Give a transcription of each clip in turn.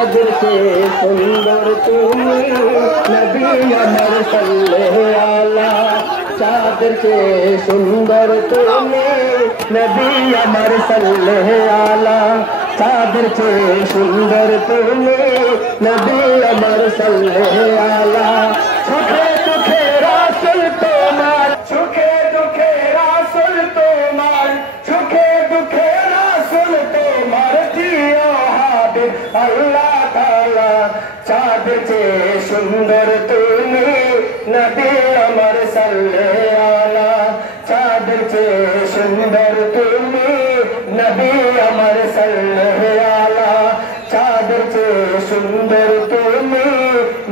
चादर से सुंदर तुम नबी अमर सल्लल्लाहु आला चादर से सुंदर तुम नबी अमर सल्लल्लाहु आला चादर से सुंदर तुम नबी अमर सल्लल्लाहु आला सुखे दुखे रासुल तोमार सुखे दुखे रासुल तोमार सुखे दुखे रासुल तोमार जियो हाबिब अल्लाह ताला चादर से सुंदर तुम नबी अमर सल्लल्लाहु आला चादर से सुंदर तुम नबी अमर सल्लल्लाहु आला चादर से सुंदर तुम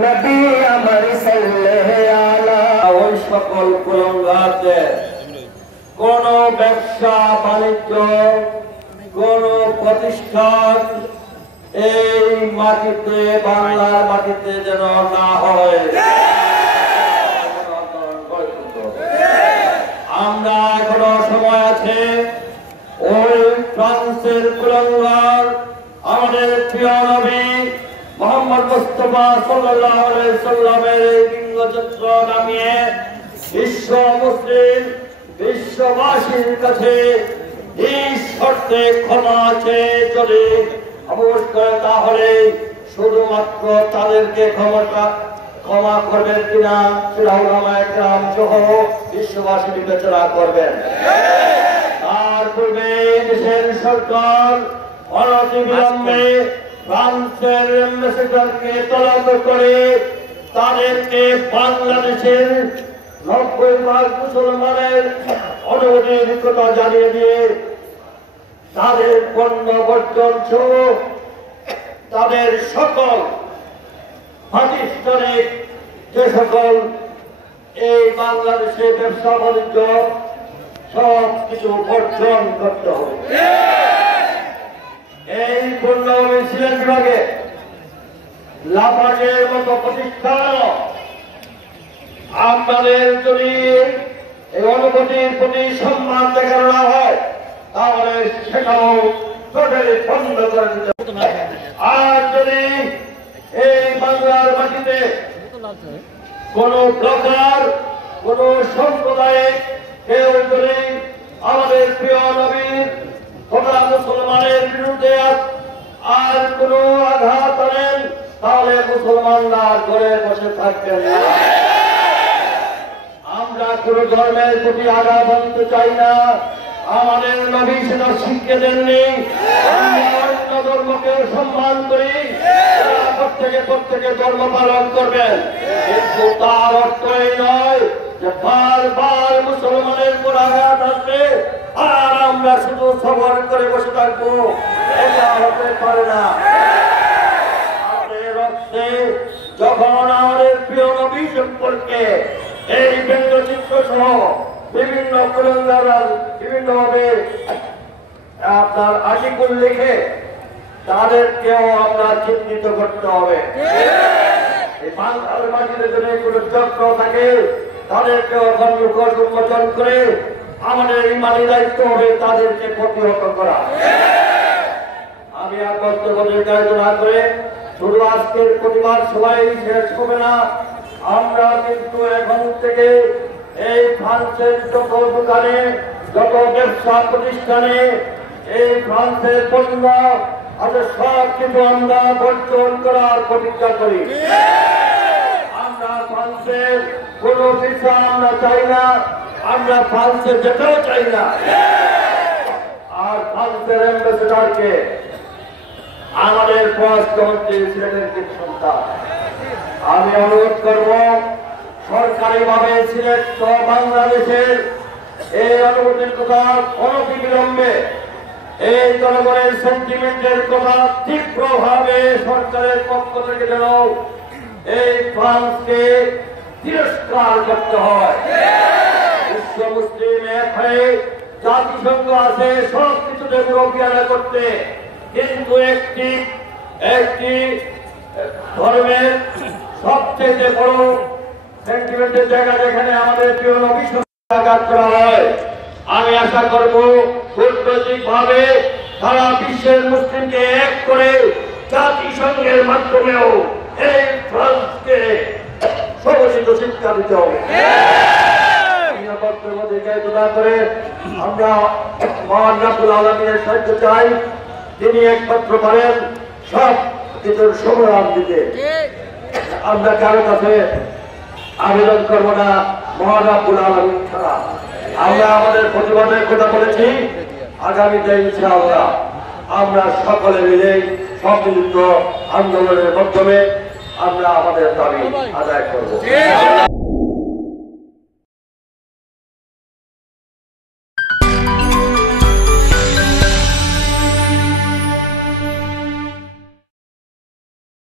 नबी अमर सल्लल्लाहु आला ওই সকল কুলঙ্গারদের কোন ব্যবসা বাণিজ্য কোন প্রতিষ্ঠান এই মাটিতে বাংলার মাটিতে যেন না হয় আমরা এখনো সময় আছে ওই ফ্রান্সের কুলঙ্গার আমাদের প্রিয় নবী মোহাম্মদ মুস্তাফা সাল্লাল্লাহু আলাইহি সাল্লামের এই বিঙ্গচিত্র নামিয়ে বিশ্ব মুসলিম বিশ্ববাসীর কাছে এই শর্তে ক্ষমা চেয়ে যদি অবশ করে তাহলে শুধুমাত্র তাদেরকে ক্ষমা করবেন কিনা সেটা উলামায়ে কেরাম সহ বিশ্ববাসী বিবেচনা করবেন। তার পূর্বে দেশের সরকার অনতিবিলম্বে ফ্রান্সের অ্যাম্বাসেডরকে তলব করে তাদেরকে বাংলাদেশের 90% মুসলমানের অনুমতির কথা জানিয়ে দিয়ে তাদের পণ্য বর্জন সহ তাদের সকল প্রাতিষ্ঠানিক যে সকল এই বাংলাদেশে ব্যবসা বাণিজ্য সব কিছু বর্জন করতে হবে। এই পূর্ণভূমি সিলেট বিভাগে লাফাজের মতো প্রতিষ্ঠান আপনাদের যদি এই অনুভূতির প্রতি সম্মান দেখানো না হয় তাহলে সেটাও টোটালি বন্ধ করে দিতে হবে। আর যদি এই বাংলার মাটিতে কোন প্রকার কোন সম্প্রদায়ের কেউ যদি আমাদের প্রিয় নবীর তোমরা মুসলমানের বিরুদ্ধে আর কোন আঘাত আনেন তাহলে মুসলমানরা ঘরে বসে থাকবেন না। আমরা কোন ধর্মের প্রতি আঘাত আনতে চাই না, আমাদের নবী সেটা শিখে দেননি। আমরা অন্য ধর্মকে সম্মান করি, প্রত্যেকে ধর্ম পালন করবেন, কিন্তু তার অর্থ এই নয় যে বারবার মুসলমানের উপর আঘাত আসবে আর আমরা শুধু সবর করে বসে থাকবো, এটা হতে পারে না। আমাদের রক্তে যখন আমাদের প্রিয় নবী সম্পর্কে এই ব্যঙ্গচিত্র সহ বিভিন্ন কুলঙ্গাররা বিভিন্নভাবে আপনার আর্টিকেল লিখে তাদেরকেও আমরা চিহ্নিত করতে হবে। এই বাংলার মাটিতে যদি কোনো চক্র থাকে তাদেরকেও মুখর উন্মোচন করে আমাদের ইমানি দায়িত্ব হবে তাদেরকে প্রতিহত করা। আমি আর বক্তব্য দীর্ঘায়িত না করে শুধু আজকের প্রতিবাদ সবাই শেষ হবে না, আমরা কিন্তু এখন থেকে এই ফ্রান্সের যত দোকানে যত ব্যবসা প্রতিষ্ঠানে এই ফ্রান্সের পণ্য আচ্ছা সব কিছু আমরা বর্জন করার প্রতিজ্ঞা করি। আমরা ফ্রান্সের কোন ভিসা আমরা চাই না, আমরা ফ্রান্সে যেতেও চাই না। আর ফ্রান্সের অ্যাম্বাসেডরকে আমাদের পররাষ্ট্রমন্ত্রী সিলেটের কিছু সন্তান আমি অনুরোধ করব সরকারি ভাবে সিলেট সহ বাংলাদেশের এই অনুমতির কথা অনতিবিলম্বে এই জনগণের সেন্টিমেন্টের কথা তীব্রভাবে সরকারের পক্ষ থেকে যেন এই ফ্রান্সকে তিরস্কার করতে হয়। বিশ্ব মুসলিম এক হয়ে জাতিসংঘ আছে সব কিছুতে বিরোধিতা করতে, কিন্তু একটি ধর্মের সবচেয়ে বড় সেন্টিমেন্টের জায়গা যেখানে আমাদের প্রিয় নবী আঘাত করা হয়, আমি আশা করব কূটনৈতিক ভাবে সারা বিশ্বের মুসলিমকে এক করে জাতিসংঘের মাধ্যমেও এই ফ্রান্সকে সমুচিত শিক্ষা দিতে হবে। নিরাপত্তার মধ্যে না করে আমরা মহান রাব্বুল আলামিনের সাহায্য চাই। তিনি একমাত্র পারেন সব কিছুর সমাধান দিতে। আমরা কারো কাছে আবেদন করবো না মহান রাব্বুল আলামিন ছাড়া। আমরা আমাদের প্রতিবাদের কথা বলেছি, আগামীতে ইনশাআল্লাহ আমরা সকলে মিলে সম্মিলিত আন্দোলনের মাধ্যমে আমরা আমাদের দাবি আদায় করব।